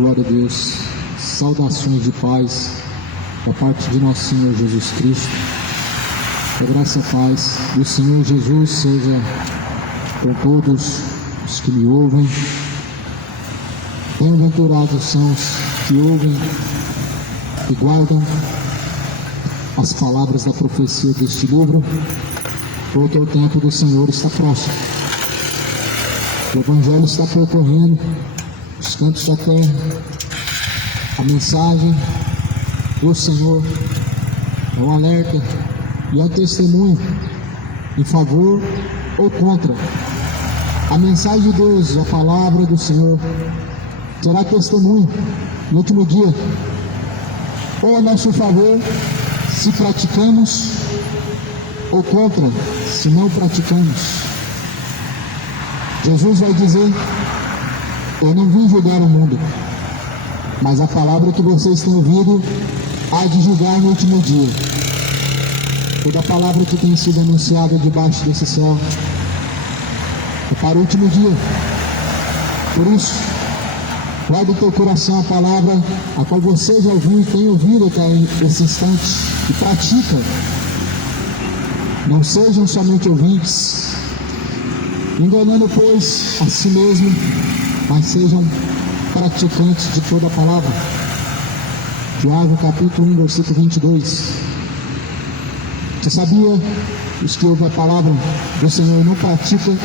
Glória a Deus. Saudações de paz da parte de nosso Senhor Jesus Cristo. Que a graça e a paz do Senhor Jesus seja com todos os que me ouvem. Bem-aventurados são os que ouvem e guardam as palavras da profecia deste livro, porque o tempo do Senhor está próximo. O Evangelho está percorrendo os cantos da terra. A mensagem do Senhor é um alerta e é um testemunho em favor ou contra. A mensagem de Deus, a palavra do Senhor, será testemunho no último dia, ou a nosso favor, se praticamos, ou contra, se não praticamos. Jesus vai dizer: eu não vim julgar o mundo, mas a palavra que vocês têm ouvido há de julgar no último dia. Toda palavra que tem sido anunciada debaixo desse céu é para o último dia. Por isso, guarda o teu coração a palavra a qual você já ouviu e tem ouvido até esse instante, e pratica. Não sejam somente ouvintes, enganando, pois, a si mesmo, mas sejam praticantes de toda a palavra. Tiago capítulo 1, versículo 22. Você sabia, os que ouvem a palavra do Senhor e não praticam,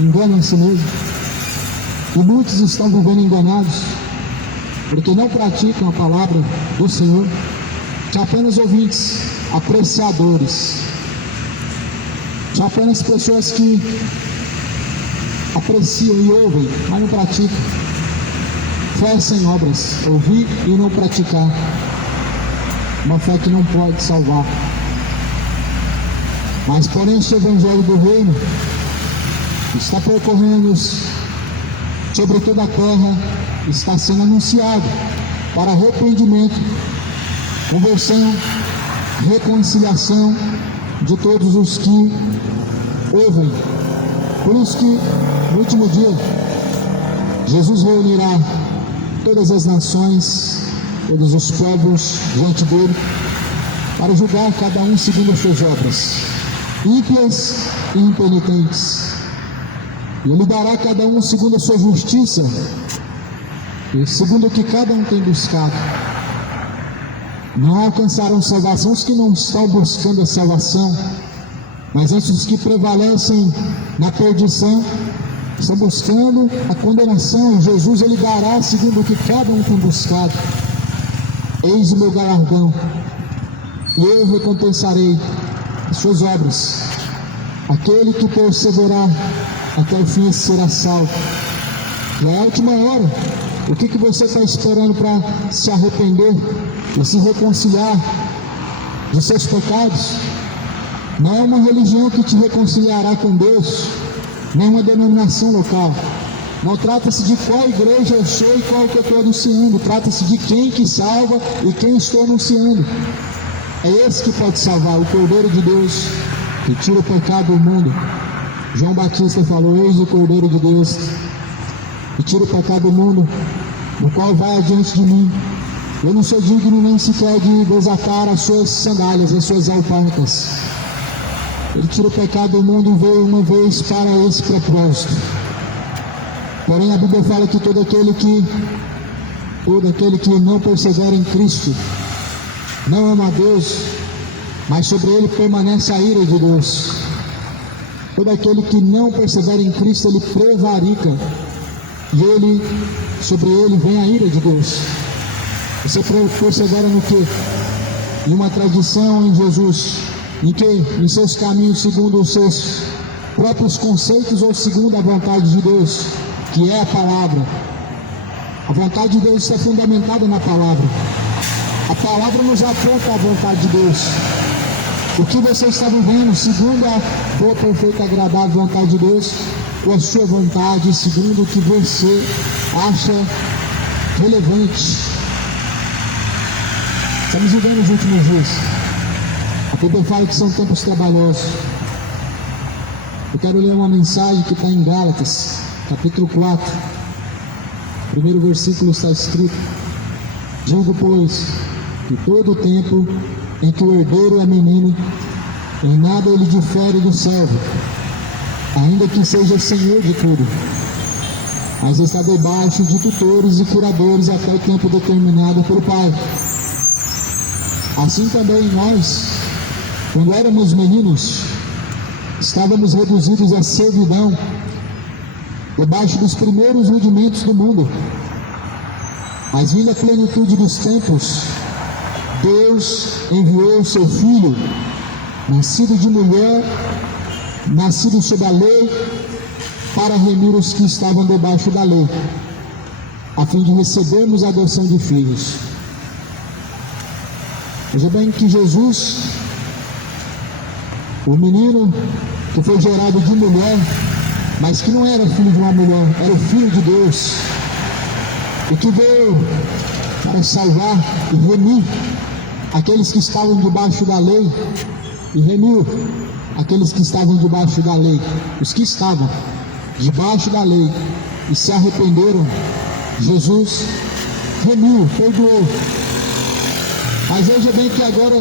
enganam a si mesmo? E muitos estão vivendo enganados, porque não praticam a palavra do Senhor. São apenas ouvintes, apreciadores. São apenas pessoas que apreciam e ouvem, mas não praticam. Fé sem obras, ouvir e não praticar. Uma fé que não pode salvar. Mas porém este Evangelho do Reino está percorrendo sobre toda a terra, está sendo anunciado para arrependimento, conversão, reconciliação de todos os que ouvem. Por isso que no último dia Jesus reunirá todas as nações, todos os povos diante dele, para julgar cada um segundo as suas obras, ímpias e impenitentes. E ele dará a cada um segundo a sua justiça, e segundo o que cada um tem buscado. Não alcançarão salvação os que não estão buscando a salvação, mas esses que prevalecem na perdição estão buscando a condenação. Jesus, ele dará segundo o que cada um tem buscado. Eis o meu galardão, e eu recompensarei as suas obras. Aquele que perseverar até o fim será salvo. Já é a última hora. O que você está esperando para se arrepender e se reconciliar dos seus pecados? Não é uma religião que te reconciliará com Deus, nem uma denominação local. Não trata-se de qual igreja eu sou e qual que eu estou anunciando. Trata-se de quem que salva e quem estou anunciando. É esse que pode salvar, o Cordeiro de Deus, que tira o pecado do mundo. João Batista falou: eis o Cordeiro de Deus, que tira o pecado do mundo, o qual vai adiante de mim. Eu não sou digno nem sequer de desatar as suas sandálias, as suas alparcas. Ele tira o pecado do mundo e veio uma vez para esse propósito. Porém a Bíblia fala que todo aquele que não persevera em Cristo não ama a Deus, mas sobre ele permanece a ira de Deus. Todo aquele que não persevera em Cristo, ele prevarica, e sobre ele vem a ira de Deus. Você persevera no quê? Em uma tradição em Jesus, em que? Em seus caminhos segundo os seus próprios conceitos, ou segundo a vontade de Deus, que é a palavra. A vontade de Deus está fundamentada na palavra. A palavra nos aponta a vontade de Deus. O que você está vivendo segundo a boa, perfeita e agradável vontade de Deus, ou a sua vontade segundo o que você acha relevante? Estamos vivendo os últimos dias. A Bíblia fala que são tempos trabalhosos. Eu quero ler uma mensagem que está em Gálatas, capítulo 4, primeiro versículo está escrito: digo, pois, que todo o tempo em que o herdeiro é menino, em nada ele difere do servo, ainda que seja senhor de tudo, mas está debaixo de tutores e curadores até o tempo determinado pelo Pai. Assim também nós, quando éramos meninos, estávamos reduzidos à servidão, debaixo dos primeiros rudimentos do mundo. Mas vindo a plenitude dos tempos, Deus enviou o seu Filho, nascido de mulher, nascido sob a lei, para remir os que estavam debaixo da lei, a fim de recebermos a adoção de filhos. Veja bem que Jesus, o menino que foi gerado de mulher, mas que não era filho de uma mulher, era o Filho de Deus, e que veio para salvar e remir aqueles que estavam debaixo da lei, e remiu aqueles que estavam debaixo da lei. Os que estavam debaixo da lei e se arrependeram, Jesus remiu, perdoou. Mas veja bem que agora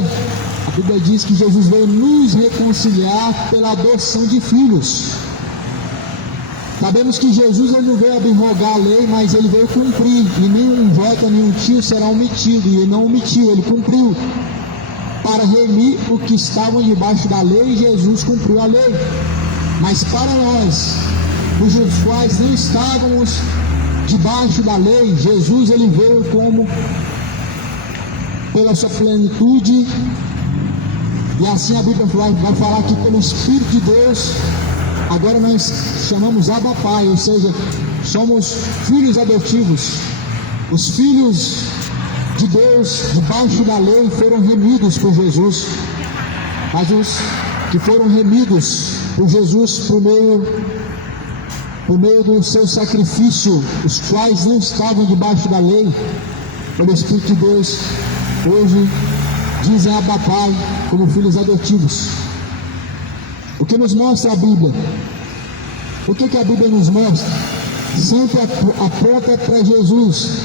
a Bíblia diz que Jesus veio nos reconciliar pela adoção de filhos. Sabemos que Jesus ele não veio abrogar a lei, mas ele veio cumprir, e nenhum jota, nenhum tio será omitido, e ele não omitiu, ele cumpriu, para remir o que estavam debaixo da lei. Jesus cumpriu a lei. Mas para nós, cujos quais não estávamos debaixo da lei, Jesus ele veio como pela sua plenitude, e assim a Bíblia vai falar que pelo Espírito de Deus, agora nós chamamos Abba Pai, ou seja, somos filhos adotivos. Os filhos de Deus debaixo da lei foram remidos por Jesus, mas os que foram remidos por Jesus por meio do seu sacrifício, os quais não estavam debaixo da lei, pelo Espírito de Deus, hoje dizem Abba Pai como filhos adotivos. O que nos mostra a Bíblia? O que a Bíblia nos mostra? Sempre aponta para Jesus.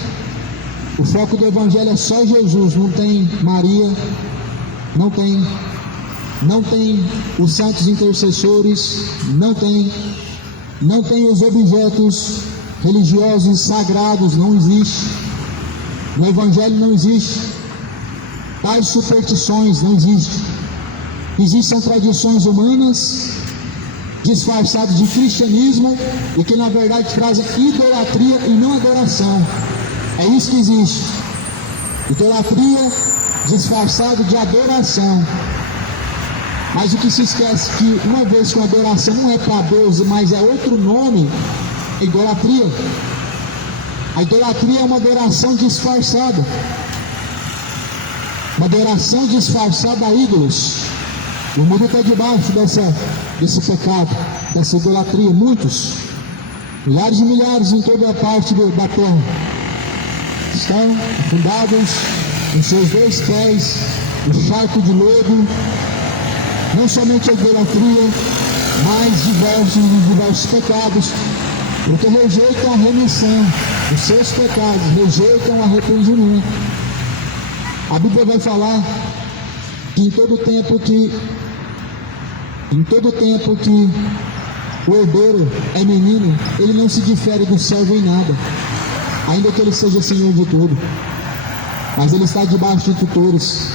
O foco do Evangelho é só Jesus, não tem Maria, não tem os santos intercessores, não tem os objetos religiosos sagrados, não existe. No Evangelho não existe tais superstições, não existe. Existem tradições humanas disfarçadas de cristianismo e que na verdade trazem idolatria e não adoração. É isso que existe. Idolatria disfarçada de adoração. Mas o que se esquece que uma vez que a adoração não é para Deus, mas é outro nome, é idolatria. A idolatria é uma adoração disfarçada. Uma adoração disfarçada a ídolos. O mundo está debaixo desse pecado, dessa idolatria. Muitos, milhares e milhares em toda a parte da terra, estão afundados em seus dois pés, no charco de lodo. Não somente a idolatria, mas diversos pecados, porque rejeitam a remissão dos seus pecados, rejeitam o arrependimento. A Bíblia vai falar que em todo tempo que o herdeiro é menino, ele não se difere do servo em nada, ainda que ele seja senhor de tudo, mas ele está debaixo de tutores.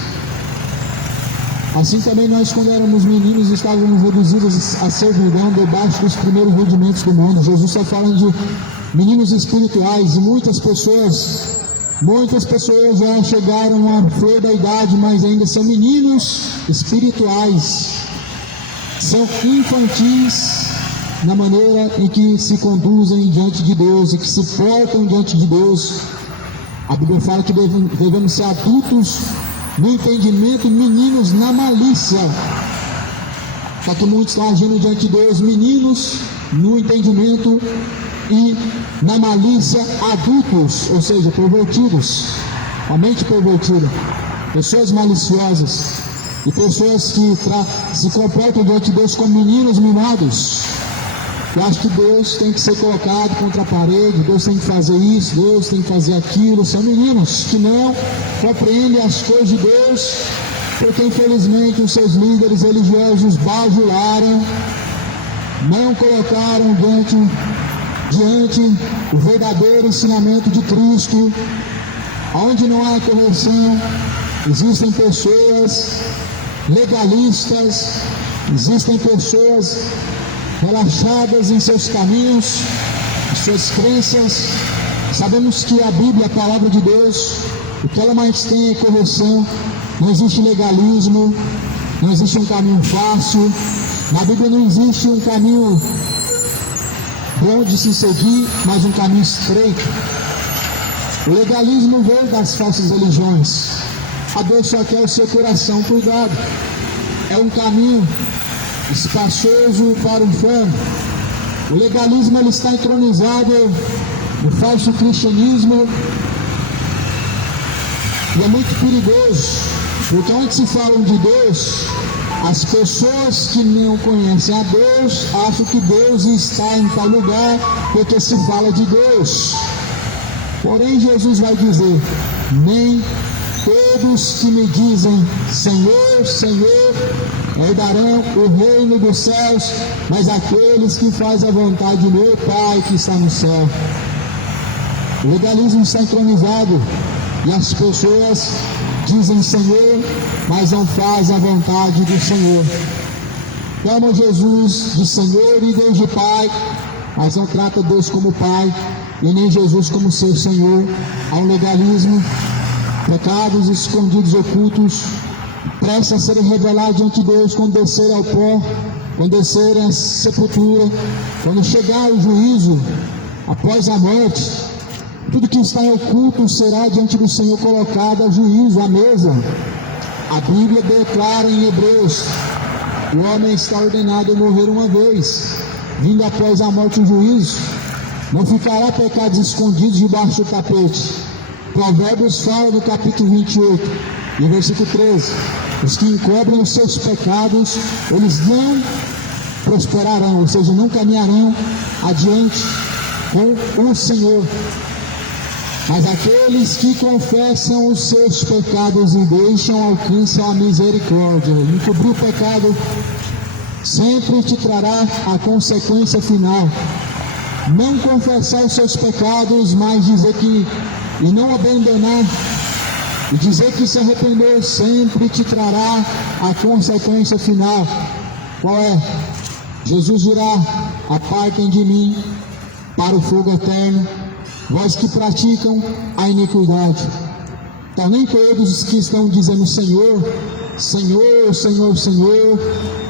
Assim também nós, quando éramos meninos, estávamos reduzidos à servidão debaixo dos primeiros rudimentos do mundo. Jesus está falando de meninos espirituais, e muitas pessoas já chegaram à flor da idade, mas ainda são meninos espirituais, são infantis na maneira em que se conduzem diante de Deus e que se portam diante de Deus. A Bíblia fala que devemos ser adultos no entendimento, meninos na malícia. Só que muitos estão agindo diante de Deus, meninos no entendimento e na malícia, adultos, ou seja, pervertidos, a mente pervertida, pessoas maliciosas e pessoas que se comportam diante de Deus como meninos mimados. Eu acho que Deus tem que ser colocado contra a parede, Deus tem que fazer isso, Deus tem que fazer aquilo. São meninos que não compreendem as coisas de Deus, porque infelizmente os seus líderes religiosos bajularam, não colocaram diante o verdadeiro ensinamento de Cristo. Onde não há correção, existem pessoas legalistas, existem pessoas relaxadas em seus caminhos, em suas crenças. Sabemos que a Bíblia, a palavra de Deus, o que ela mais tem é correção. Não existe legalismo, não existe um caminho fácil. Na Bíblia não existe um caminho bom de se seguir, mas um caminho estreito. O legalismo veio das falsas religiões. A Deus só quer o seu coração cuidado. É um caminho espaçoso para o inferno. O legalismo ele está entronizado no falso cristianismo e é muito perigoso, porque onde se fala de Deus, as pessoas que não conhecem a Deus acham que Deus está em tal lugar porque se fala de Deus. Porém, Jesus vai dizer: nem todos que me dizem Senhor, Senhor, herdarão o reino dos céus, mas aqueles que fazem a vontade de meu Pai que está no céu. O legalismo está entronizado e as pessoas dizem Senhor, mas não fazem a vontade do Senhor. Chamam Jesus de Senhor e Deus de Pai, mas não tratam Deus como Pai e nem Jesus como seu Senhor. Há um legalismo, pecados escondidos, ocultos, prestes a serem revelados diante de Deus quando descer ao pó, quando descer à sepultura, quando chegar o juízo após a morte. Tudo que está em oculto será diante do Senhor colocado a juízo, à mesa. A Bíblia declara em Hebreus: o homem está ordenado a morrer uma vez, vindo após a morte o juízo. Não ficará pecados escondidos debaixo do tapete. Provérbios fala no capítulo 28, no versículo 13: os que encobrem os seus pecados, eles não prosperarão, ou seja, não caminharão adiante com o Senhor. Mas aqueles que confessam os seus pecados e deixam alcançam a misericórdia. Encobrir o pecado sempre te trará a consequência final. Não confessar os seus pecados, mas dizer que, e não abandonar, e dizer que se arrependeu, sempre te trará a consequência final. Qual é? Jesus dirá: apartem de mim para o fogo eterno, vós que praticam a iniquidade. Então nem todos os que estão dizendo Senhor, Senhor, Senhor, Senhor,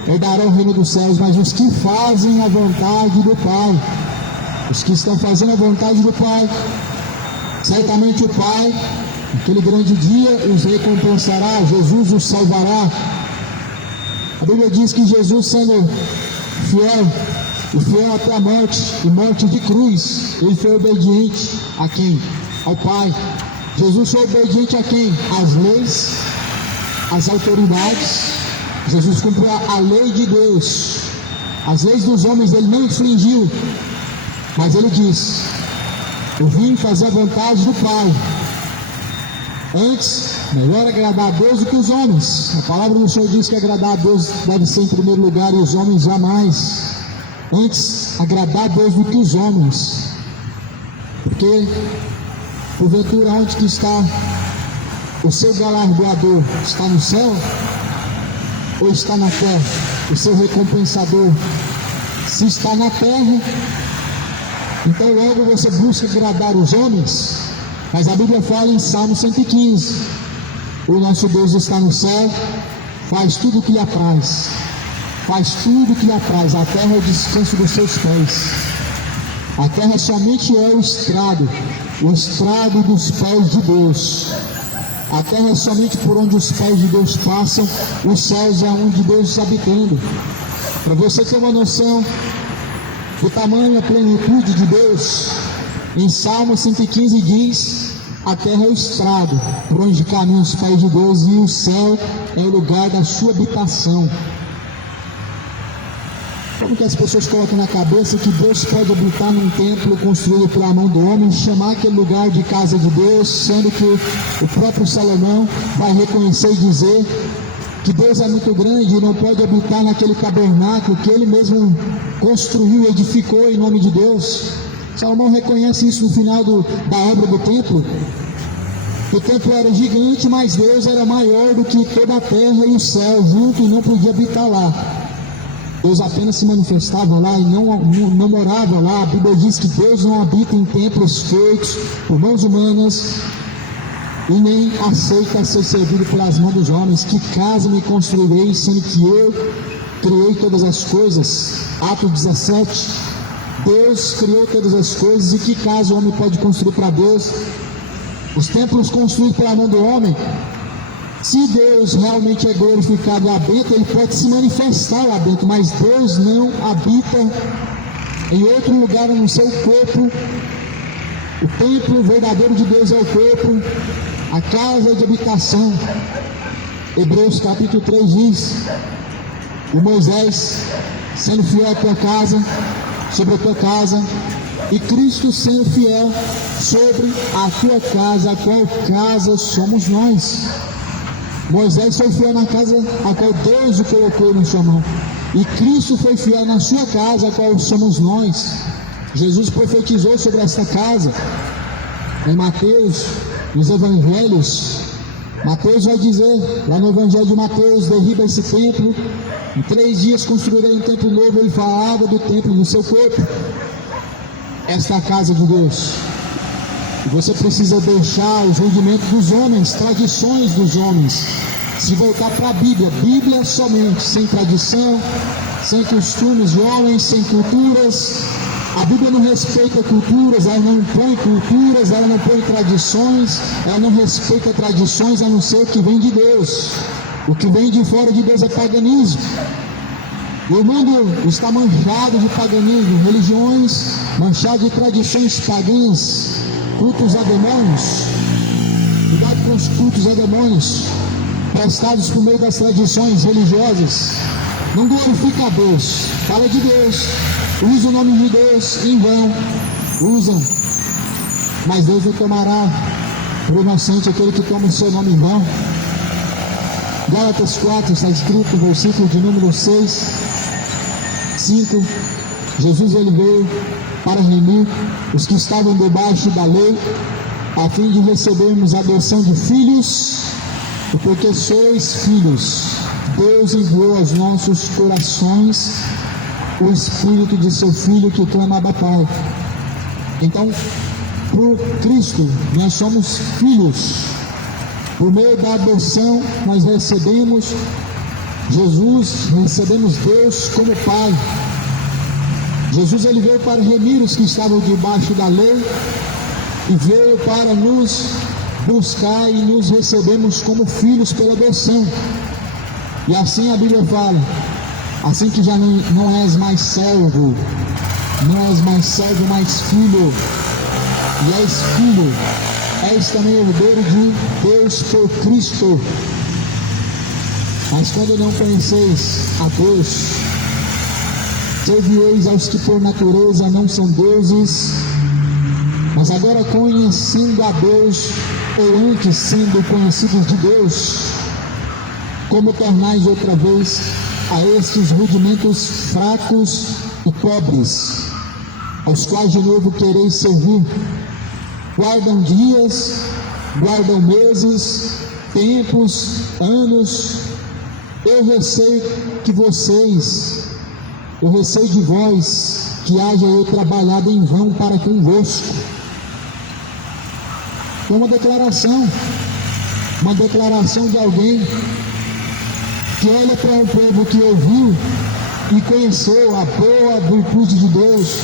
herdarão o reino dos céus, mas os que fazem a vontade do Pai, os que estão fazendo a vontade do Pai, certamente o Pai, naquele grande dia, os recompensará, Jesus os salvará. A Bíblia diz que Jesus, sendo fiel, o fiel até a morte, e morte de cruz, ele foi obediente a quem? Ao Pai. Jesus foi obediente a quem? Às leis, às autoridades. Jesus cumpriu a lei de Deus. As leis dos homens ele não infringiu, mas ele diz: eu vim fazer a vontade do Pai. Antes, melhor agradar a Deus do que os homens. A palavra do Senhor diz que agradar a Deus deve ser em primeiro lugar e os homens jamais. Antes, agradar a Deus do que os homens. Porque, porventura, onde que está o seu galardoador? Está no céu? Ou está na terra? O seu recompensador? Se está na terra, então logo você busca agradar os homens. Mas a Bíblia fala em Salmo 115: o nosso Deus está no céu, faz tudo o que lhe apraz. Faz tudo o que lhe apraz. A terra é o descanso dos seus pés. A terra somente é o estrado dos pés de Deus. A terra é somente por onde os pés de Deus passam. Os céus é onde Deus está habitando. Para você ter uma noção do tamanho e a plenitude de Deus, em Salmo 115 diz: a terra é o estrado por onde caminham os pés de Deus, e o céu é o lugar da sua habitação. Como que as pessoas colocam na cabeça que Deus pode habitar num templo construído pela mão do homem, chamar aquele lugar de casa de Deus, sendo que o próprio Salomão vai reconhecer e dizer que Deus é muito grande e não pode habitar naquele tabernáculo que ele mesmo construiu e edificou em nome de Deus. Salomão reconhece isso no final da obra do templo. O templo era gigante, mas Deus era maior do que toda a terra e o céu junto e não podia habitar lá. Deus apenas se manifestava lá e não morava lá. A Bíblia diz que Deus não habita em templos feitos por mãos humanas e nem aceita ser servido pelas mãos dos homens. Que casa me construirei, sendo que eu criei todas as coisas? Atos 17. Deus criou todas as coisas, e que casa o homem pode construir para Deus? Os templos construídos pela mão do homem. Se Deus realmente é glorificado lá dentro, Ele pode se manifestar lá dentro, mas Deus não habita em outro lugar a não ser o corpo. O templo verdadeiro de Deus é o corpo, a casa de habitação. Hebreus capítulo 3 diz: o Moisés sendo fiel à tua casa, sobre a tua casa, e Cristo sendo fiel sobre a tua casa, a qual casa somos nós. Moisés foi fiel na casa a qual Deus o colocou na sua mão, e Cristo foi fiel na sua casa, a qual somos nós. Jesus profetizou sobre esta casa em Mateus, nos evangelhos. Mateus vai dizer lá no evangelho de Mateus: derriba esse templo, em 3 dias construirei um templo novo. Ele falava do templo no seu corpo. Esta é a casa de Deus. E você precisa deixar os rudimentos dos homens, tradições dos homens, se voltar para a Bíblia. Bíblia somente, sem tradição, sem costumes de homens, sem culturas. A Bíblia não respeita culturas, ela não impõe culturas, ela não põe tradições, ela não respeita tradições a não ser o que vem de Deus. O que vem de fora de Deus é paganismo. E o mundo está manchado de paganismo, religiões manchadas de tradições pagãs, cultos a demônios. Cuidado com os cultos a demônios prestados por meio das tradições religiosas. Não glorifica a Deus, fala de Deus, usa o nome de Deus em vão, usam, mas Deus não tomará por inocente aquele que toma o seu nome em vão. Gálatas 4 está escrito, versículo de número 5, Jesus ele veio para remir os que estavam debaixo da lei, a fim de recebermos a adoção de filhos. E porque sois filhos, Deus enviou aos nossos corações o Espírito de seu Filho, que clama Abba Pai. Então, por Cristo, nós somos filhos. Por meio da adoção, nós recebemos Jesus, recebemos Deus como Pai. Jesus ele veio para remir os que estavam debaixo da lei e veio para nos buscar e nos recebemos como filhos pela adoção. E assim a Bíblia fala: assim que já não és mais servo, não és mais servo, mas filho, e és filho, és também herdeiro de Deus por Cristo. Mas quando não conheceis a Deus, servieis aos que por natureza não são deuses. Mas agora, conhecendo a Deus, ou antes sendo conhecidos de Deus, como tornais outra vez a estes rudimentos fracos e pobres, aos quais de novo quereis servir? Guardam dias, guardam meses, tempos, anos. Eu receio de vós, que haja eu trabalhado em vão para convosco. É uma declaração de alguém que olha para um povo que ouviu e conheceu a boa virtude de Deus,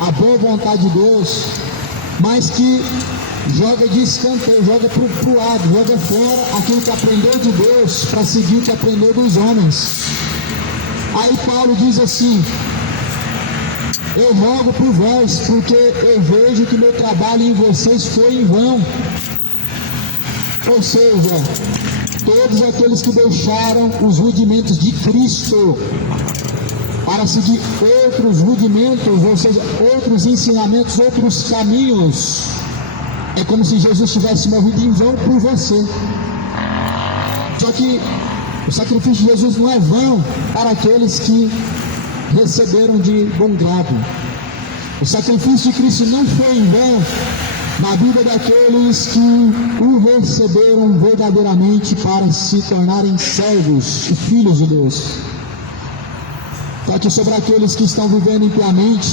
a boa vontade de Deus, mas que joga de escanteio, joga para o lado, joga fora aquilo que aprendeu de Deus para seguir o que aprendeu dos homens. Aí Paulo diz assim: eu rogo por vós, porque eu vejo que meu trabalho em vocês foi em vão. Ou seja, todos aqueles que deixaram os rudimentos de Cristo, para seguir outros rudimentos, ou seja, outros ensinamentos, outros caminhos. É como se Jesus tivesse morrido em vão por você. Só que o sacrifício de Jesus não é vão para aqueles que receberam de bom grado. O sacrifício de Cristo não foi em vão na vida daqueles que o receberam verdadeiramente para se tornarem servos e filhos de Deus. Só que sobre aqueles que estão vivendo impiamente,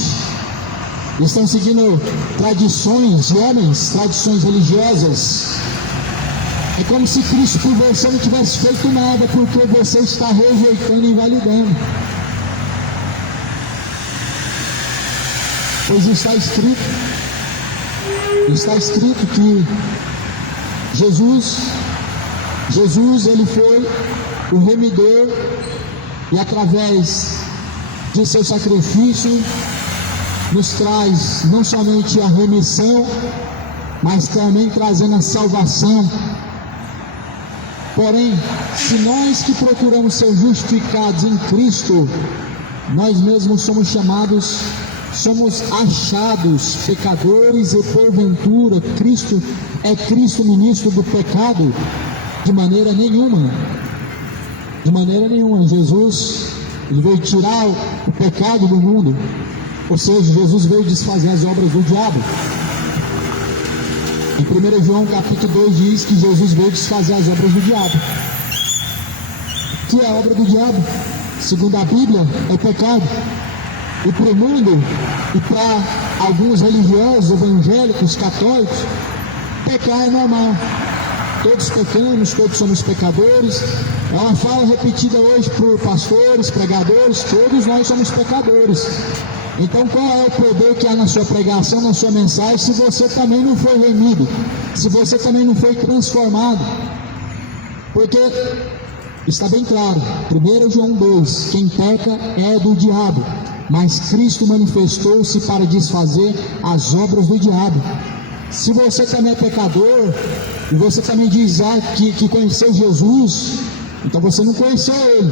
estão seguindo tradições de homens, tradições religiosas, é como se Cristo por você não tivesse feito nada, porque você está rejeitando e invalidando. Pois está escrito que Jesus ele foi o remidor, e através de seu sacrifício nos traz não somente a remissão, mas também trazendo a salvação. Porém, se nós que procuramos ser justificados em Cristo, nós mesmos somos achados pecadores, e porventura Cristo é Cristo ministro do pecado? De maneira nenhuma. De maneira nenhuma. Jesus ele veio tirar o pecado do mundo, ou seja, Jesus veio desfazer as obras do diabo. Em 1 João capítulo 2 diz que Jesus veio desfazer as obras do diabo. O que é a obra do diabo? Segundo a Bíblia, é o pecado. E para o mundo, e para alguns religiosos, evangélicos, católicos, pecar é normal. Todos pecamos, todos somos pecadores. É uma fala repetida hoje por pastores, pregadores, todos nós somos pecadores. Então qual é o poder que há na sua pregação, na sua mensagem, se você também não foi remido, se você também não foi transformado? Porque está bem claro, 1 João 2, quem peca é do diabo, mas Cristo manifestou-se para desfazer as obras do diabo. Se você também é pecador, e você também diz que conheceu Jesus, então você não conheceu Ele.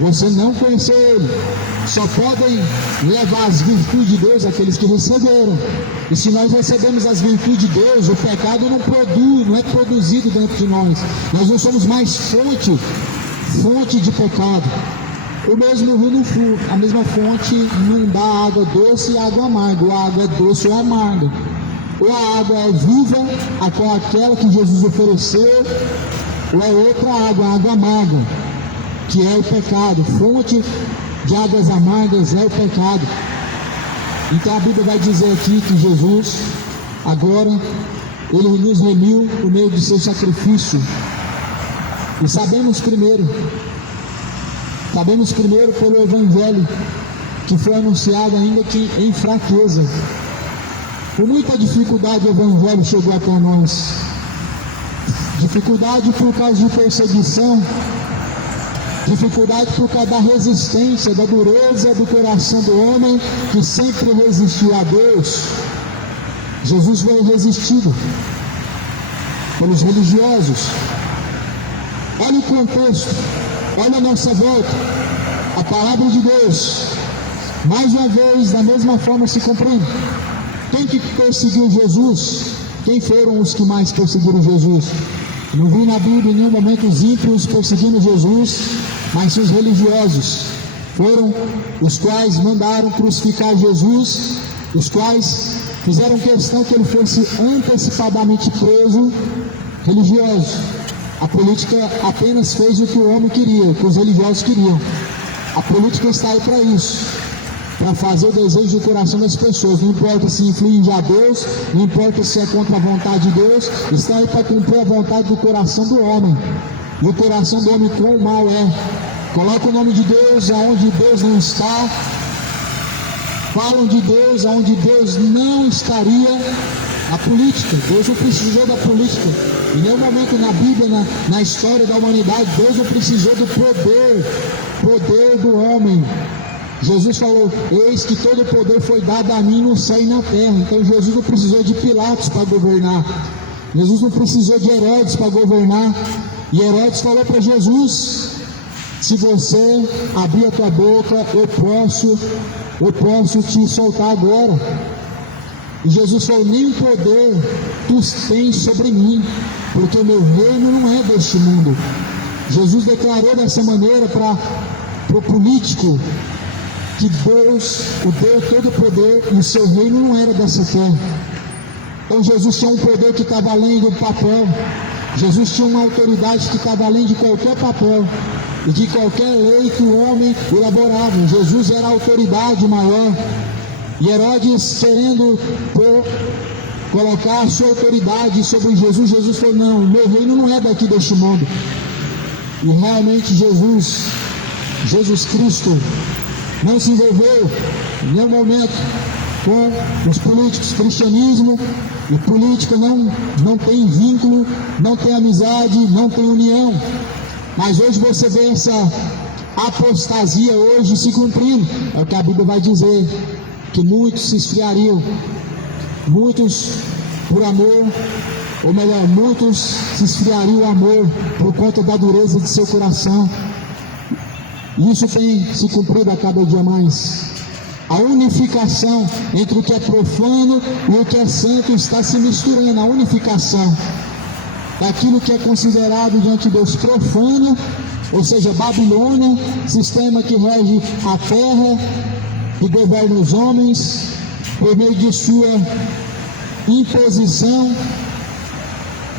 Você não conheceu Ele. Só podem levar as virtudes de Deus aqueles que receberam. E se nós recebemos as virtudes de Deus, o pecado não é produzido dentro de nós. Nós não somos mais fonte de pecado. O mesmo rio no sul, a mesma fonte não dá água doce e água amarga. Ou a água é doce ou amarga. Ou a água é viva, aquela que Jesus ofereceu, ou é outra água, a água amarga, que é o pecado. Fonte de águas amargas é o pecado. Então a Bíblia vai dizer aqui que Jesus, agora, Ele nos remiu por meio de seu sacrifício. E sabemos primeiro pelo Evangelho, que foi anunciado ainda que em fraqueza. Com muita dificuldade o Evangelho chegou até nós. Dificuldade por causa de perseguição, dificuldade por causa da resistência, da dureza do coração do homem, que sempre resistiu a Deus. Jesus foi resistido pelos religiosos. Olha o contexto, olha a nossa volta, a palavra de Deus, mais uma vez, da mesma forma se compreende. Quem que perseguiu Jesus? Quem foram os que mais perseguiram Jesus? Não vi na Bíblia em nenhum momento os ímpios perseguindo Jesus, mas os religiosos foram os quais mandaram crucificar Jesus, os quais fizeram questão que ele fosse antecipadamente preso. Religioso. A política apenas fez o que o homem queria, o que os religiosos queriam. A política está aí para isso, para fazer o desejo do coração das pessoas. Não importa se inflige a Deus, não importa se é contra a vontade de Deus, está aí para cumprir a vontade do coração do homem. E o coração do homem quão mal é. Coloca o nome de Deus aonde Deus não está, falam de Deus aonde Deus não estaria. A política, Deus não precisou da política. Em nenhum momento na Bíblia, na história da humanidade, Deus não precisou do poder do homem. Jesus falou: eis que todo o poder foi dado a mim no céu e na terra. Então Jesus não precisou de Pilatos para governar. Jesus não precisou de Herodes para governar. E Herodes falou para Jesus: Se você abrir a tua boca, eu posso te soltar agora. E Jesus falou: nenhum poder tu tens sobre mim, porque o meu reino não é deste mundo. Jesus declarou dessa maneira para o político que Deus o deu todo o poder e o seu reino não era dessa terra. Então Jesus tinha um poder que estava além do papel. Jesus tinha uma autoridade que estava além de qualquer papel e de qualquer lei que o homem elaborava. Jesus era a autoridade maior. E Herodes, querendo colocar a sua autoridade sobre Jesus, Jesus falou: não, o meu reino não é daqui deste mundo. E realmente Jesus Cristo não se envolveu em nenhum momento com os políticos. Cristianismo e política não tem vínculo, não tem amizade, não tem união. Mas hoje você vê essa apostasia hoje se cumprindo. É o que a Bíblia vai dizer, que muitos se esfriariam, muitos por amor, ou melhor, muitos se esfriariam o amor por conta da dureza de seu coração. E isso tem se cumprido a cada dia mais. A unificação entre o que é profano e o que é santo está se misturando. A unificação daquilo que é considerado diante de Deus profano, ou seja, Babilônia, sistema que rege a terra e governa os homens por meio de sua imposição,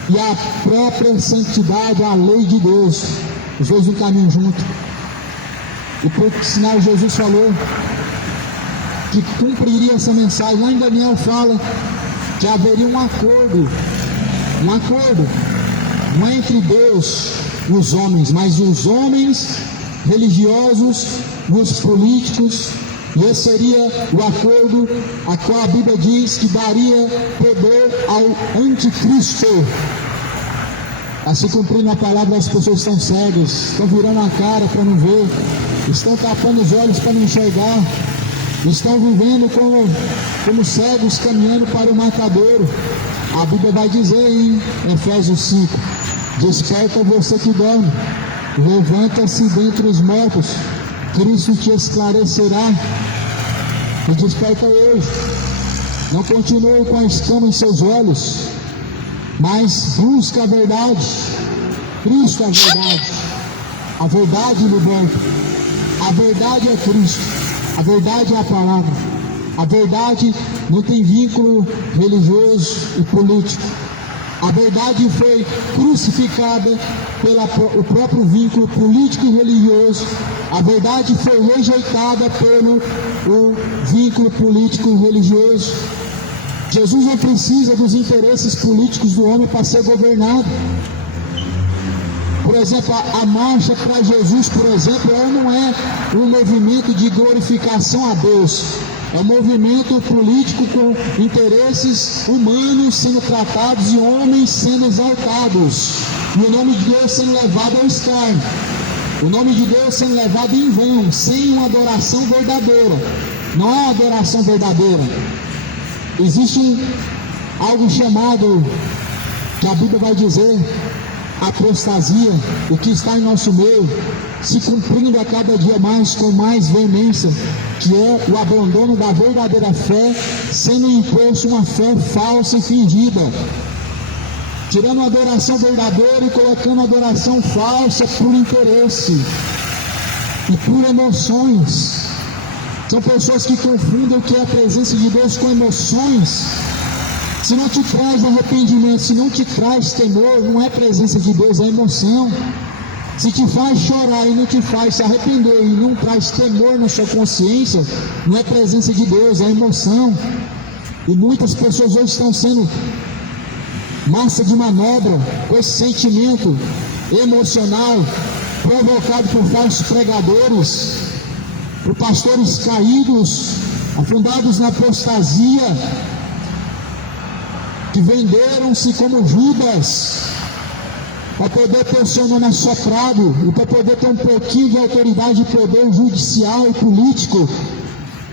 e a própria santidade, a lei de Deus. Os dois não caminham juntos. E por sinal Jesus falou que cumpriria essa mensagem. Lá em Daniel fala que haveria um acordo, não é entre Deus e os homens, mas os homens religiosos e os políticos. E esse seria o acordo a qual a Bíblia diz que daria poder ao anticristo. Assim cumprindo a palavra, as pessoas estão cegas, estão virando a cara para não ver, estão tapando os olhos para não enxergar, estão vivendo como cegos caminhando para o matadouro. A Bíblia vai dizer em Efésios 5: desperta você que dorme, levanta-se dentre os mortos, Cristo te esclarecerá. E desperta hoje. Não continue com a escama em seus olhos, mas busca a verdade. Cristo é a verdade. A verdade liberta. A verdade é Cristo. A verdade é a palavra. A verdade não tem vínculo religioso e político. A verdade foi crucificada pelo próprio vínculo político e religioso. A verdade foi rejeitada pelo vínculo político e religioso. Jesus não precisa dos interesses políticos do homem para ser governado. Por exemplo, a marcha para Jesus, por exemplo, ela não é um movimento de glorificação a Deus. É um movimento político com interesses humanos sendo tratados e homens sendo exaltados. E o nome de Deus sendo levado ao escárnio. O nome de Deus sendo levado em vão, sem uma adoração verdadeira. Não é uma adoração verdadeira. Existe algo chamado, que a Bíblia vai dizer, apostasia, o que está em nosso meio, se cumprindo a cada dia mais, com mais veemência, que é o abandono da verdadeira fé, sendo imposto uma fé falsa e fingida, tirando a adoração verdadeira e colocando a adoração falsa por interesse e por emoções. São pessoas que confundem o que é a presença de Deus com emoções. Se não te traz arrependimento, se não te traz temor, não é presença de Deus, é emoção. Se te faz chorar e não te faz se arrepender e não traz temor na sua consciência, não é presença de Deus, é emoção. E muitas pessoas hoje estão sendo massa de manobra com esse sentimento emocional provocado por falsos pregadores, por pastores caídos, afundados na apostasia, que venderam-se como Judas para poder ter o seu nome assoprado e para poder ter um pouquinho de autoridade e poder judicial e político,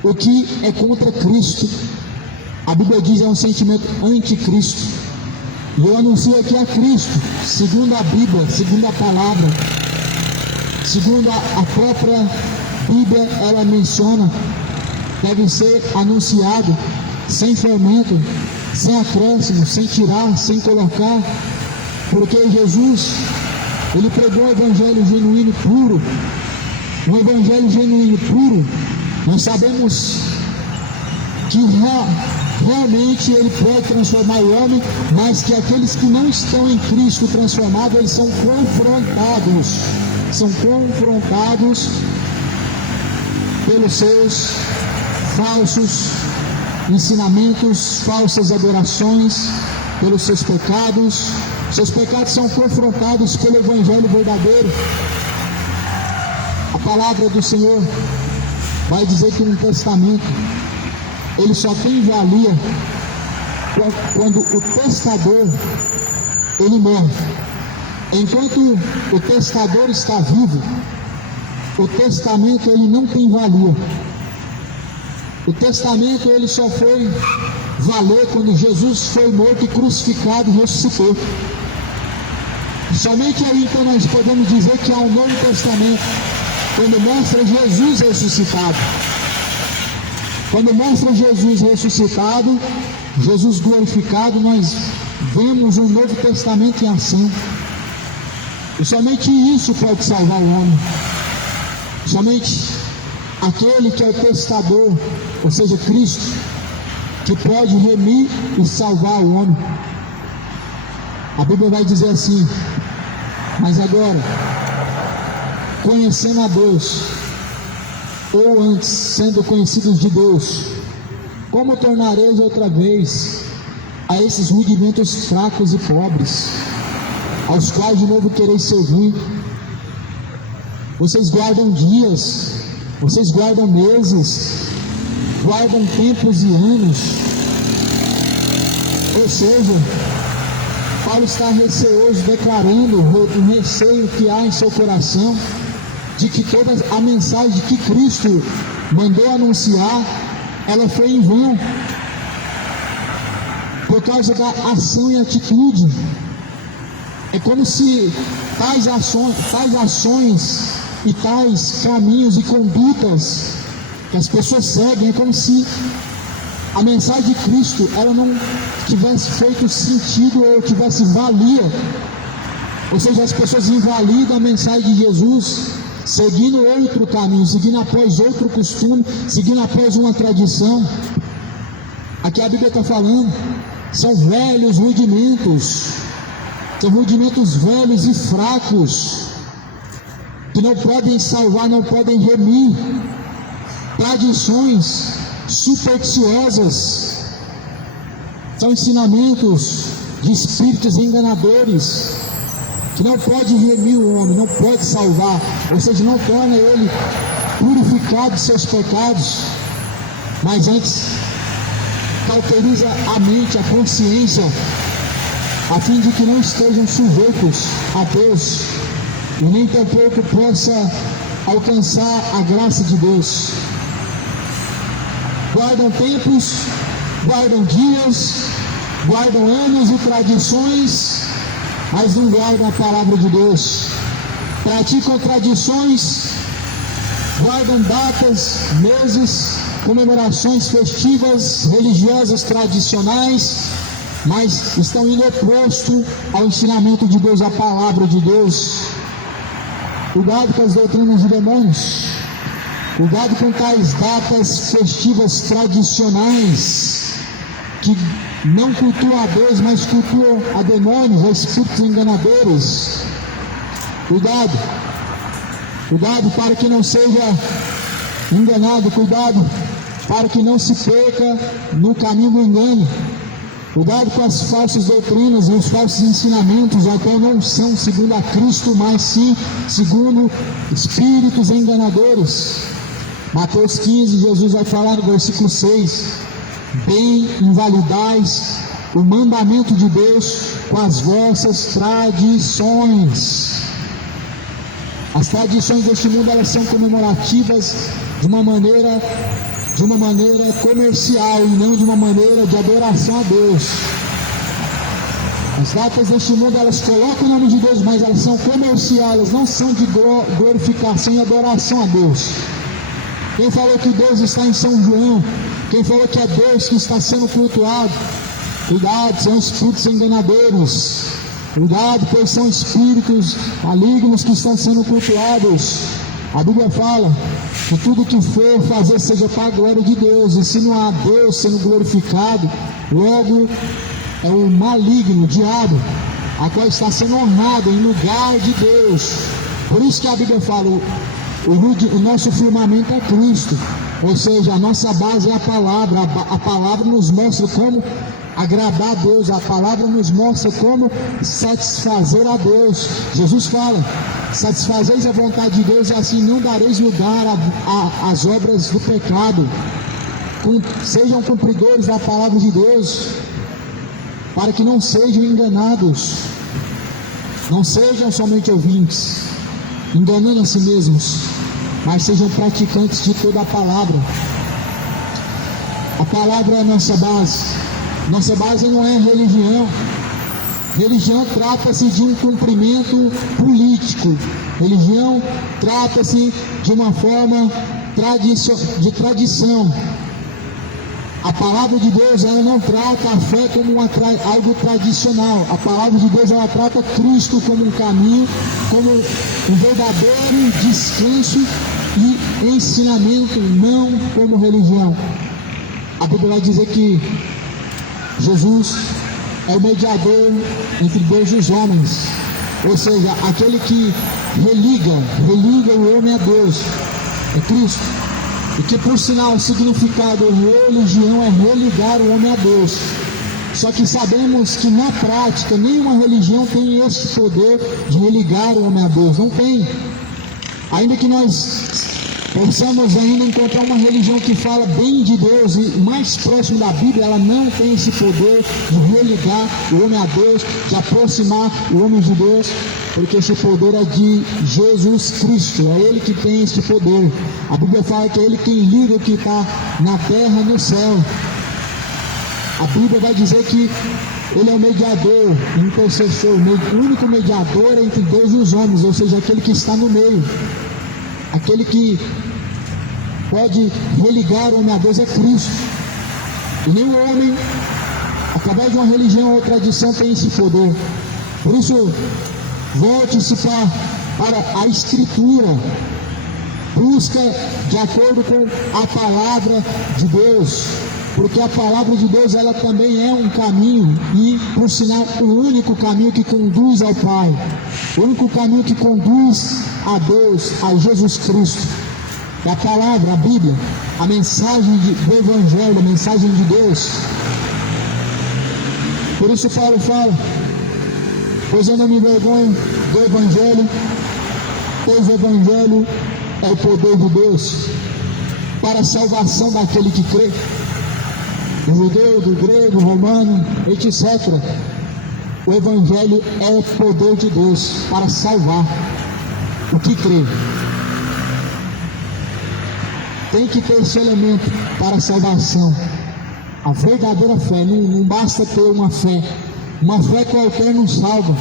o que é contra Cristo. A Bíblia diz que é um sentimento anticristo. E eu anuncio aqui a Cristo, segundo a Bíblia, segundo a palavra, segundo a própria Bíblia, ela menciona, deve ser anunciado sem fermento, sem acréscimo, sem tirar, sem colocar, porque Jesus, ele pregou um evangelho genuíno puro. Um evangelho genuíno puro, nós sabemos que realmente ele pode transformar o homem, mas que aqueles que não estão em Cristo transformados, eles são confrontados pelos seus falsos ensinamentos, falsas adorações, pelos seus pecados. Seus pecados são confrontados pelo evangelho verdadeiro. A palavra do Senhor vai dizer que um testamento, ele só tem valia quando o testador, ele morre. Enquanto o testador está vivo, o testamento, ele não tem valia. O testamento, ele só foi valer quando Jesus foi morto e crucificado e ressuscitou. Somente aí então nós podemos dizer que há um novo testamento, quando mostra Jesus ressuscitado. Quando mostra Jesus ressuscitado, Jesus glorificado, nós vemos um novo testamento em ação. E somente isso pode salvar o homem. Somente aquele que é o testador, ou seja, Cristo, que pode remir e salvar o homem. A Bíblia vai dizer assim: mas agora, conhecendo a Deus, ou antes sendo conhecidos de Deus, como tornareis outra vez a esses rudimentos fracos e pobres, aos quais de novo quereis servir? Vocês guardam dias, vocês guardam meses, guardam tempos e anos. Ou seja, Paulo está receoso, declarando o receio que há em seu coração, de que toda a mensagem que Cristo mandou anunciar, ela foi em vão, por causa da ação e atitude. É como se tais ações e tais caminhos e condutas que as pessoas seguem, é como se a mensagem de Cristo, ela não tivesse feito sentido ou tivesse valia. Ou seja, as pessoas invalidam a mensagem de Jesus, seguindo outro caminho, seguindo após outro costume, seguindo após uma tradição. Aqui a Bíblia está falando, são velhos rudimentos, são rudimentos velhos e fracos, que não podem salvar, não podem remir. Tradições supersticiosas, são ensinamentos de espíritos enganadores, que não pode remir o homem, não pode salvar, ou seja, não torna ele purificado de seus pecados, mas antes cauteriza a mente, a consciência, a fim de que não estejam sujeitos a Deus, e nem tampouco possa alcançar a graça de Deus. Guardam tempos, guardam dias, guardam anos e tradições, mas não guardam a palavra de Deus. Praticam tradições, guardam datas, meses, comemorações festivas, religiosas, tradicionais, mas estão indo oposto ao ensinamento de Deus, à palavra de Deus. Cuidado com as doutrinas de demônios. Cuidado com tais datas festivas tradicionais, que não cultuam a Deus, mas cultuam a demônios, a espíritos enganadores. Cuidado para que não seja enganado, cuidado para que não se perca no caminho do engano. Cuidado com as falsas doutrinas e os falsos ensinamentos, a qual não são segundo a Cristo, mas sim segundo espíritos enganadores. Mateus 15, Jesus vai falar no versículo 6: bem invalidais o mandamento de Deus com as vossas tradições. As tradições deste mundo, elas são comemorativas de uma maneira comercial e não de uma maneira de adoração a Deus. As datas deste mundo, elas colocam o nome de Deus, mas elas são comerciais, elas não são de glorificação e adoração a Deus. Quem falou que Deus está em São João? Quem falou que é Deus que está sendo cultuado? Cuidado, são espíritos enganadores. Cuidado, pois são espíritos malignos que estão sendo cultuados. A Bíblia fala que tudo que for fazer seja para a glória de Deus. E se não há Deus sendo glorificado, logo é o maligno, o diabo, a qual está sendo honrado em lugar de Deus. Por isso que a Bíblia fala, o nosso firmamento é Cristo. Ou seja, a nossa base é a palavra. A palavra nos mostra como agradar a Deus. A palavra nos mostra como satisfazer a Deus. Jesus fala: satisfazeis a vontade de Deus e assim não dareis lugar às obras do pecado. Sejam cumpridores da palavra de Deus, para que não sejam enganados. Não sejam somente ouvintes, enganando a si mesmos, mas sejam praticantes de toda a palavra. A palavra é a nossa base. Nossa base não é religião. Religião trata-se de um cumprimento político. Religião trata-se de uma forma de tradição. A palavra de Deus, ela não trata a fé como algo tradicional. A palavra de Deus, ela trata Cristo como um caminho, como um verdadeiro descanso e ensinamento, não como religião. A Bíblia vai dizer que Jesus é o mediador entre Deus e os homens, ou seja, aquele que religa o homem a Deus, é Cristo. E que, por sinal, o significado religião é religar o homem a Deus. Só que sabemos que na prática nenhuma religião tem esse poder de religar o homem a Deus. Não tem. Ainda que nós possamos ainda encontrar uma religião que fala bem de Deus e mais próximo da Bíblia, ela não tem esse poder de religar o homem a Deus, de aproximar o homem de Deus, porque esse poder é de Jesus Cristo, é Ele que tem esse poder. A Bíblia fala que é Ele quem liga o que está na terra e no céu. A Bíblia vai dizer que Ele é o mediador, o intercessor, o único mediador entre Deus e os homens, ou seja, aquele que está no meio. Aquele que pode religar o homem a Deus é Cristo. E nenhum homem, através de uma religião ou tradição, tem esse poder. Por isso, volte-se para a Escritura. Busca de acordo com a palavra de Deus. Porque a palavra de Deus, ela também é um caminho, e por sinal o único caminho que conduz ao Pai, o único caminho que conduz a Deus, a Jesus Cristo. É a palavra, a Bíblia, a mensagem do Evangelho, a mensagem de Deus. Por isso Paulo fala: pois eu não me envergonho do Evangelho, pois o Evangelho é o poder de Deus para a salvação daquele que crê, do judeu, do grego, romano, etc. O Evangelho é o poder de Deus para salvar o que crê. Tem que ter esse elemento para a salvação. A verdadeira fé, não basta ter uma fé qualquer não salva,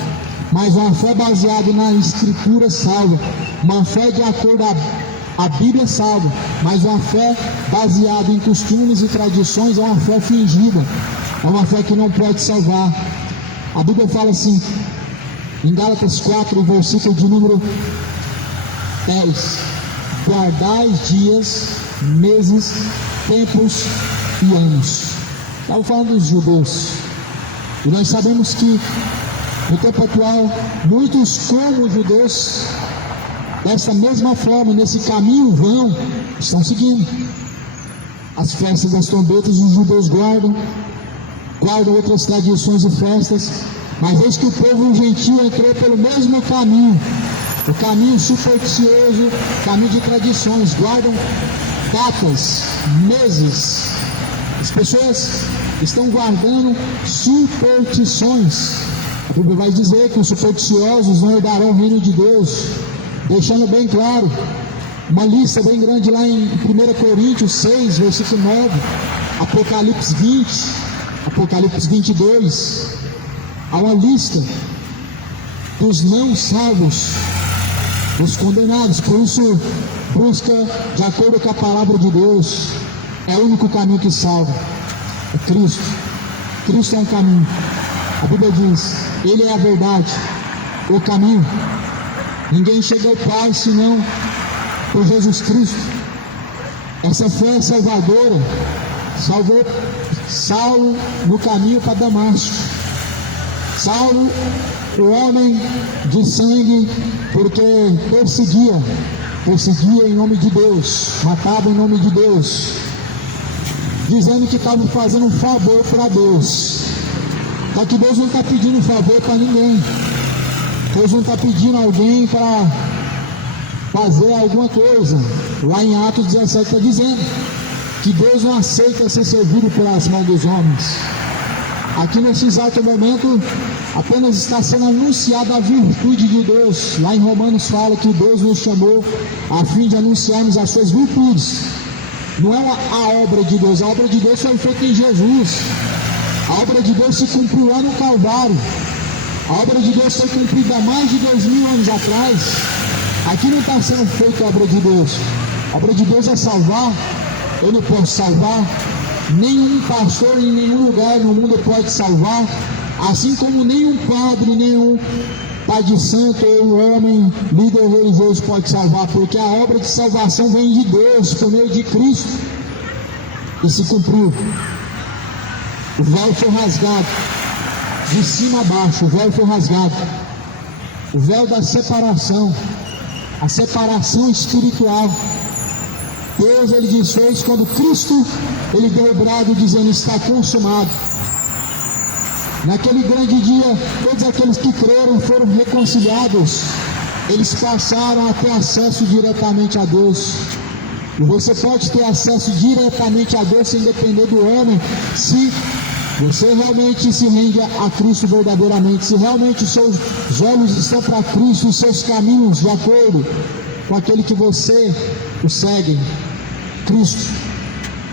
mas uma fé baseada na Escritura salva. Uma fé de acordo a Bíblia salva, mas uma fé baseada em costumes e tradições é uma fé fingida, é uma fé que não pode salvar. A Bíblia fala assim, em Gálatas 4, versículo de número 10: guardais dias, meses, tempos e anos. Estava falando dos judeus, e nós sabemos que no tempo atual muitos como os judeus, dessa mesma forma, nesse caminho vão, estão seguindo as festas das trombetas. Os judeus guardam outras tradições e festas, mas eis que o povo gentil entrou pelo mesmo caminho, o caminho supersticioso, caminho de tradições. Guardam datas, meses. As pessoas estão guardando superstições. A Bíblia vai dizer que os supersticiosos não herdarão o reino de Deus, deixando bem claro, uma lista bem grande lá em 1 Coríntios 6, versículo 9, Apocalipse 20, Apocalipse 22. há uma lista dos não salvos, dos condenados. Por isso, busca de acordo com a palavra de Deus. É o único caminho que salva, é Cristo. Cristo é um caminho. A Bíblia diz, Ele é a verdade, o caminho. Ninguém chega ao Pai senão por Jesus Cristo. Essa fé salvadora salvou Saulo no caminho para Damasco. Saulo, o homem de sangue, porque perseguia em nome de Deus, matava em nome de Deus, dizendo que estava fazendo um favor para Deus. Só que Deus não está pedindo um favor para ninguém. Deus não está pedindo alguém para fazer alguma coisa. Lá em Atos 17 está dizendo que Deus não aceita ser servido pelas mãos dos homens. Aqui nesse exato momento apenas está sendo anunciada a virtude de Deus. Lá em Romanos fala que Deus nos chamou a fim de anunciarmos as suas virtudes. Não é a obra de Deus, a obra de Deus foi feita em Jesus. A obra de Deus se cumpriu lá no Calvário. A obra de Deus foi cumprida há mais de 2000 anos atrás. Aqui não está sendo feita a obra de Deus. A obra de Deus é salvar. Eu não posso salvar. Nenhum pastor em nenhum lugar no mundo pode salvar. Assim como nenhum padre, nenhum pai de santo ou um homem, líder religioso pode salvar. Porque a obra de salvação vem de Deus, por meio de Cristo. E se cumpriu. O véu foi rasgado. De cima a baixo, o véu foi rasgado. O véu da separação. A separação espiritual. Deus, Ele desfez quando Cristo, Ele deu o brado dizendo, está consumado. Naquele grande dia, todos aqueles que creram foram reconciliados. Eles passaram a ter acesso diretamente a Deus. E você pode ter acesso diretamente a Deus sem depender do homem, se você realmente se rende a Cristo verdadeiramente, se realmente os seus olhos estão para Cristo, os seus caminhos de acordo com aquele que você o segue, Cristo.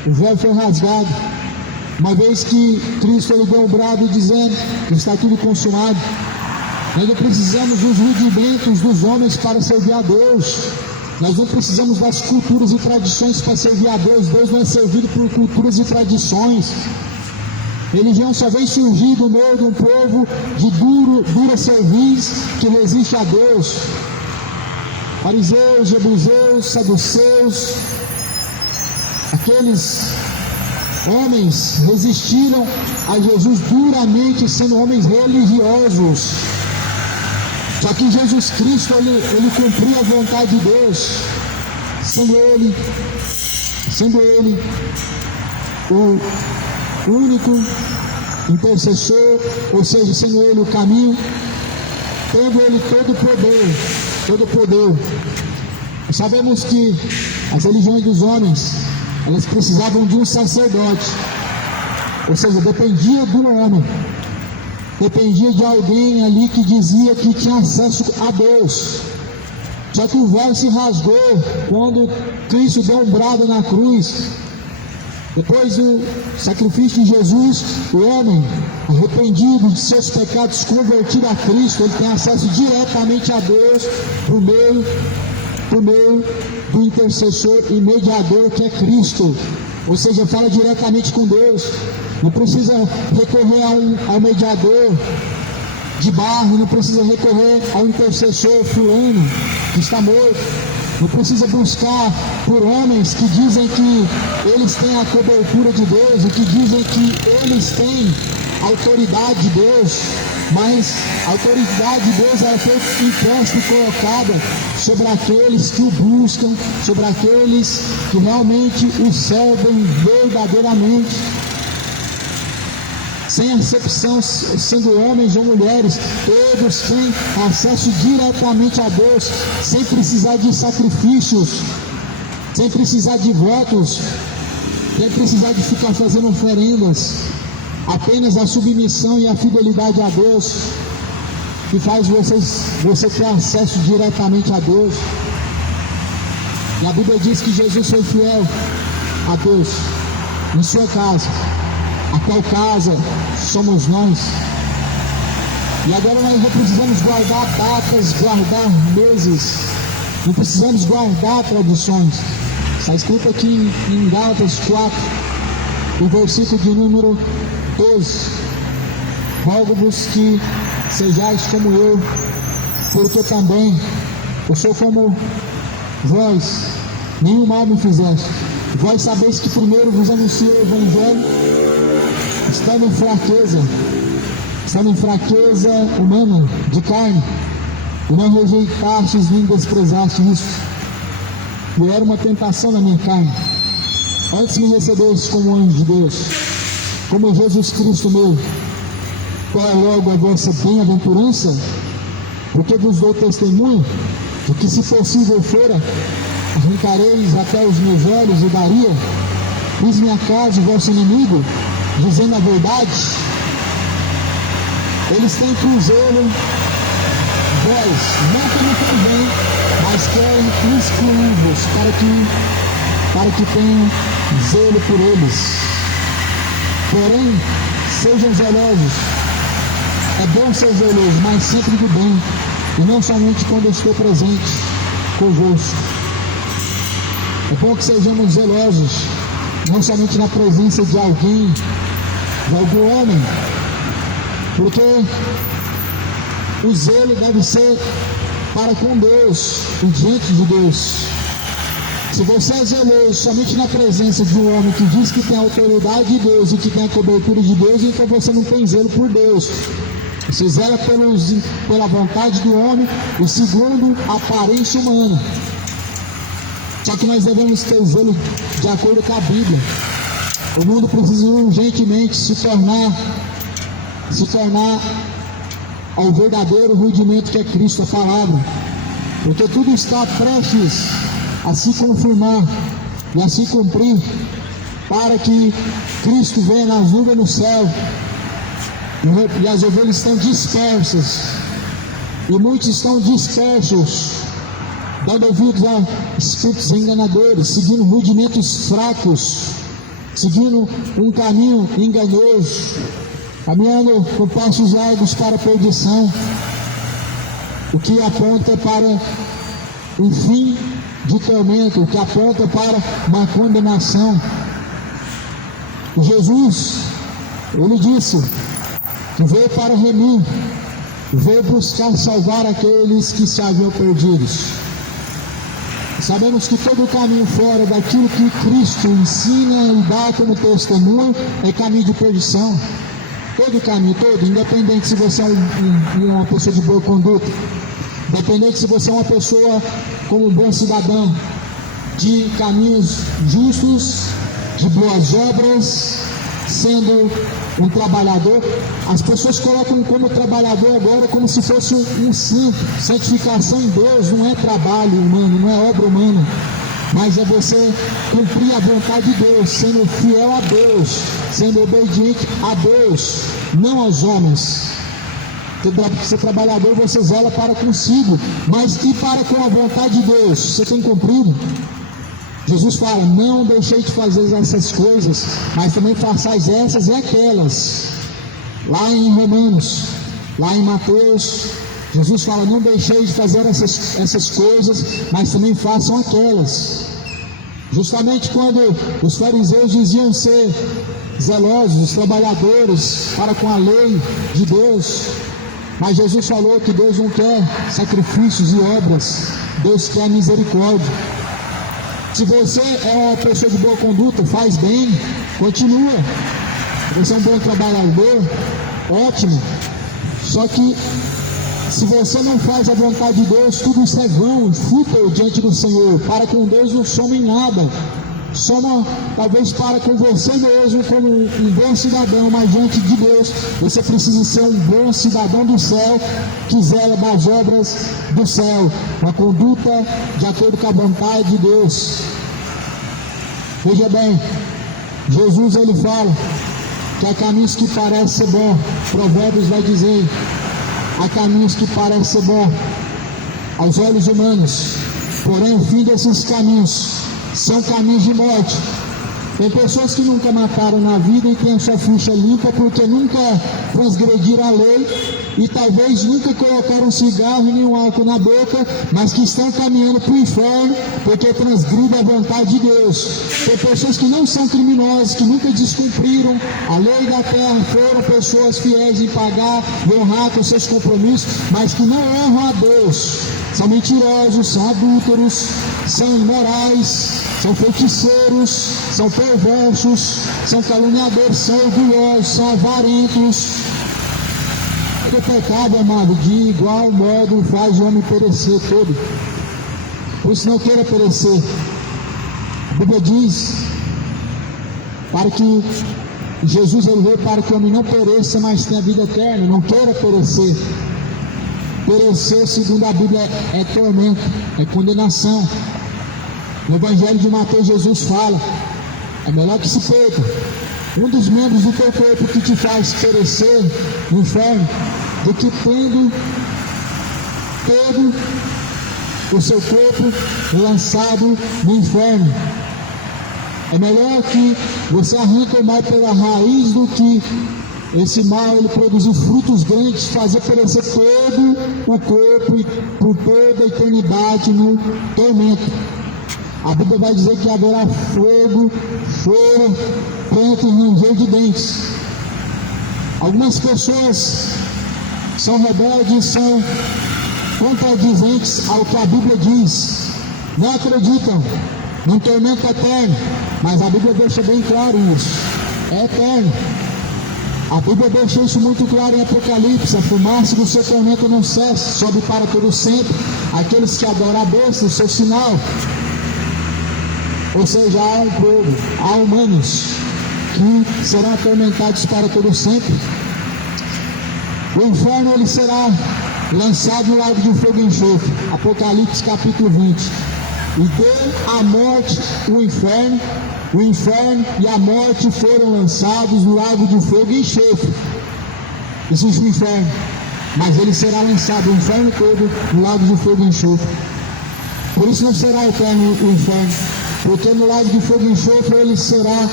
O véu foi rasgado, uma vez que Cristo Ele deu um brado dizendo, está tudo consumado. Nós não precisamos dos rudimentos dos homens para servir a Deus. Nós não precisamos das culturas e tradições para servir a Deus. Deus não é servido por culturas e tradições. Religião só vem surgir do meio de um povo de dura cerviz que resiste a Deus. Fariseus, jebuseus, saduceus, aqueles homens resistiram a Jesus duramente, sendo homens religiosos. Só que Jesus Cristo, ele cumpriu a vontade de Deus, sendo Ele o único intercessor, ou seja, sendo Ele o caminho, tendo Ele todo o poder. Nós sabemos que as religiões dos homens, elas precisavam de um sacerdote, ou seja, dependia do homem, dependia de alguém ali que dizia que tinha acesso a Deus. Só que o véu se rasgou quando Cristo deu um brado na cruz. Depois do sacrifício de Jesus, o homem arrependido de seus pecados, convertido a Cristo, ele tem acesso diretamente a Deus por meio do intercessor e mediador que é Cristo. Ou seja, fala diretamente com Deus. Não precisa recorrer ao mediador de barro, não precisa recorrer ao intercessor fulano que está morto. Não precisa buscar por homens que dizem que eles têm a cobertura de Deus, e que dizem que eles têm a autoridade de Deus, mas a autoridade de Deus foi imposta e colocada sobre aqueles que o buscam, sobre aqueles que realmente o servem verdadeiramente. Sem acepção, sendo homens ou mulheres, todos têm acesso diretamente a Deus, sem precisar de sacrifícios, sem precisar de votos, sem precisar de ficar fazendo oferendas. Apenas a submissão e a fidelidade a Deus que faz você ter acesso diretamente a Deus. E a Bíblia diz que Jesus foi fiel a Deus em sua casa. A qual casa somos nós? E agora nós não precisamos guardar datas, guardar meses, não precisamos guardar tradições. Está escrito aqui em Gálatas 4, o versículo de número 12: rogo-vos que sejais como eu, porque também eu sou como vós, nenhum mal me fizeste. Vós sabeis que primeiro vos anunciei o Evangelho, estando em fraqueza humana, de carne, e não rejeitastes nem desprezastes isso. E era uma tentação na minha carne. Antes me recebeste como anjo de Deus, como Jesus Cristo meu. Qual é logo a vossa bem-aventurança? Porque vos dou testemunho de que, se possível fora, arrancareis até os meus olhos e daria, fiz-me acaso vosso inimigo, dizendo a verdade. Eles têm por zelo vós, não que não tem bem, mas querem excluir-vos, para que tenham zelo por eles. Porém, sejam zelosos. É bom ser zeloso, mas sempre do bem, e não somente quando eu estou presente convosco. É bom que sejamos zelosos, não somente na presença de alguém, de algum homem, porque o zelo deve ser para com Deus e diante de Deus. Se você é zeloso somente na presença de um homem que diz que tem a autoridade de Deus e que tem a cobertura de Deus, então você não tem zelo por Deus. Você zela pela vontade do homem e segundo a aparência humana. Só que nós devemos ter zelo de acordo com a Bíblia. O mundo precisa urgentemente se tornar ao verdadeiro rudimento que é Cristo, a palavra. Porque tudo está prestes a se confirmar e a se cumprir para que Cristo venha nas nuvens no céu. E as ovelhas estão dispersas, e muitos estão dispersos, dando ouvidos a espíritos enganadores, seguindo rudimentos fracos, seguindo um caminho enganoso, caminhando com passos largos para a perdição, o que aponta para um fim de tormento, o que aponta para uma condenação. Jesus, ele disse que veio para remir, veio buscar salvar aqueles que se haviam perdidos. Sabemos que todo caminho fora daquilo que Cristo ensina e dá como testemunho é caminho de perdição. Todo caminho, todo, independente se você é uma pessoa de boa conduta, independente se você é uma pessoa como um bom cidadão, de caminhos justos, de boas obras, sendo um trabalhador. As pessoas colocam como trabalhador agora como se fosse um santo. Santificação em Deus não é trabalho humano, não é obra humana, mas é você cumprir a vontade de Deus, sendo fiel a Deus, sendo obediente a Deus, não aos homens. Você é trabalhador, você zela para consigo, mas e para com a vontade de Deus, você tem cumprido? Jesus fala, não deixei de fazer essas coisas, mas também façais essas e aquelas. Lá em Romanos, lá em Mateus, Jesus fala, não deixei de fazer essas coisas, mas também façam aquelas. Justamente quando os fariseus diziam ser zelosos, os trabalhadores, para com a lei de Deus, mas Jesus falou que Deus não quer sacrifícios e obras, Deus quer misericórdia. Se você é uma pessoa de boa conduta, faz bem, continua. Se você é um bom trabalhador, ótimo. Só que se você não faz a vontade de Deus, tudo isso é vão, fútil diante do Senhor. Para com Deus não soma em nada. Soma talvez para com você mesmo como um bom cidadão, mas diante de Deus você precisa ser um bom cidadão do céu, que zela das obras do céu, uma conduta de acordo com a vontade de Deus. Veja bem, Jesus ele fala que há caminhos que parecem ser bom. Provérbios vai dizer, há caminhos que parecem ser bom aos olhos humanos, porém o fim desses caminhos são caminhos de morte. Tem pessoas que nunca mataram na vida e têm a sua ficha limpa porque nunca transgrediram a lei e talvez nunca colocaram um cigarro e nenhum álcool na boca, mas que estão caminhando para o inferno porque transgridem a vontade de Deus. Tem pessoas que não são criminosas, que nunca descumpriram a lei da terra, foram pessoas fiéis em pagar e honrar com seus compromissos, mas que não honram a Deus. São mentirosos, são adúlteros, são imorais, são feiticeiros, são perversos, são caluniadores, são orgulhosos, são avarentos. O pecado, amado, de igual modo faz o homem perecer todo. Por isso não queira perecer. A Bíblia diz para que Jesus veio para que o homem não pereça, mas tenha vida eterna. Não queira perecer. Perecer, segundo a Bíblia, é tormento, é condenação. No Evangelho de Mateus, Jesus fala: é melhor que se perca um dos membros do teu corpo que te faz perecer no inferno, do que tendo todo o seu corpo lançado no inferno. É melhor que você arranque o mal pela raiz do que esse mal ele produzir frutos grandes, fazer perecer todo o corpo e por toda a eternidade no tormento. A Bíblia vai dizer que haverá fogo, choro, pranto e ranger de dentes. Algumas pessoas são rebeldes, são contradizentes ao que a Bíblia diz. Não acreditam num tormento eterno, mas a Bíblia deixa bem claro isso. É eterno. A Bíblia deixa isso muito claro em Apocalipse: a fumaça do seu tormento não cessa, sobe para todo sempre aqueles que adoram a besta, o seu sinal. Ou seja, há um povo, há humanos que serão atormentados para todo sempre. O inferno ele será lançado no lago de fogo e enxofre. Apocalipse capítulo 20. E deu a morte o inferno e a morte foram lançados no lago de fogo e enxofre. Existe o inferno, mas ele será lançado, o inferno todo, no lago de fogo e enxofre. Por isso não será eterno o inferno, porque no lago de fogo e enxofre ele será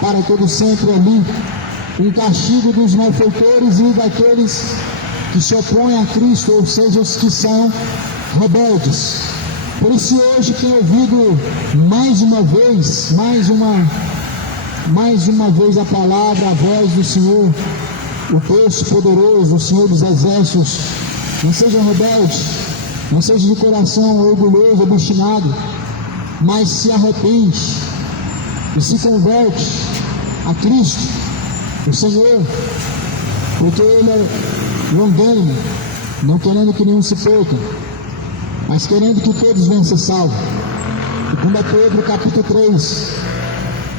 para todo sempre ali um castigo dos malfeitores e daqueles que se opõem a Cristo, ou seja, os que são rebeldes. Por isso hoje tem ouvido mais uma vez a palavra, a voz do Senhor, o Deus poderoso, o Senhor dos exércitos: não seja rebelde, não seja de coração orgulhoso, obstinado, mas se arrepende e se converte a Cristo, o Senhor, porque Ele é longânimo, não querendo que nenhum se perca, mas querendo que todos venham ser salvos. 2 Pedro capítulo 3.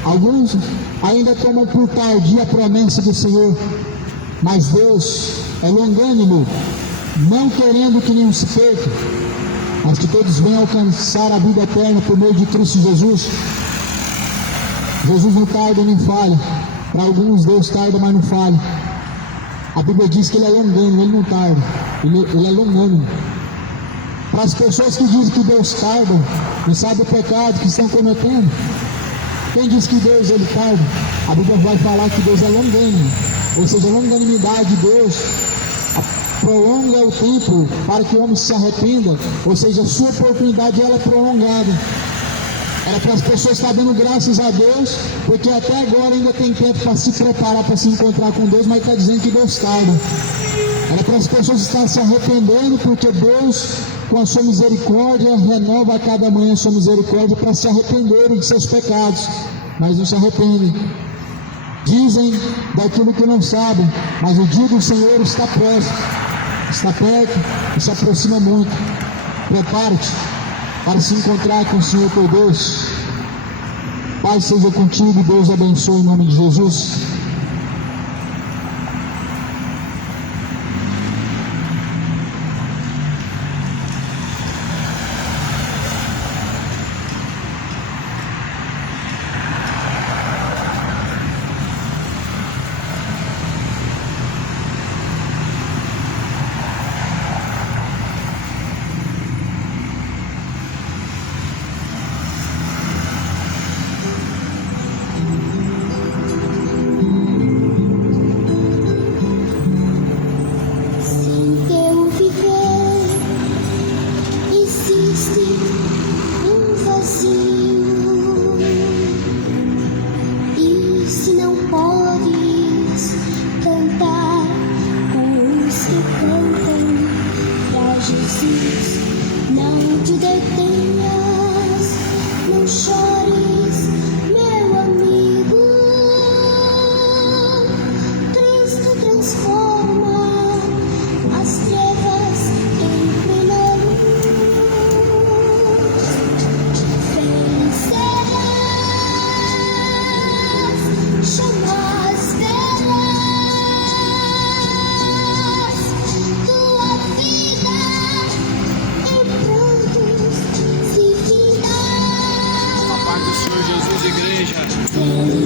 Alguns ainda tomam por tardia a promessa do Senhor, mas Deus é longânimo, não querendo que nenhum se perca, mas que todos venham alcançar a vida eterna por meio de Cristo Jesus. Jesus não tarda nem falha. Para alguns Deus tarda, mas não falha. A Bíblia diz que Ele é longânimo, Ele não tarda, Ele é longânimo. Para as pessoas que dizem que Deus tarda, não sabe o pecado que estão cometendo. Quem diz que Deus ele tarda? A Bíblia vai falar que Deus é longânimo, ou seja, a longanimidade de Deus prolonga o tempo para que o homem se arrependa, ou seja, a sua oportunidade ela é prolongada. Era para as pessoas estar dando graças a Deus, porque até agora ainda tem tempo para se preparar para se encontrar com Deus, mas está dizendo que Deus tarda. Era para as pessoas estarem se arrependendo, porque Deus, com a sua misericórdia, renova a cada manhã a sua misericórdia para se arrependerem de seus pecados, mas não se arrependem. Dizem daquilo que não sabem, mas o dia do Senhor está próximo, está perto e se aproxima muito. Prepare-te para se encontrar com o Senhor teu Deus. Pai seja contigo, Deus abençoe em nome de Jesus.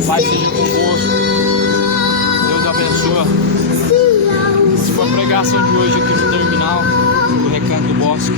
Pai seja convosco. Deus abençoe. Essa foi a pregação de hoje aqui no terminal do Recanto do Bosque.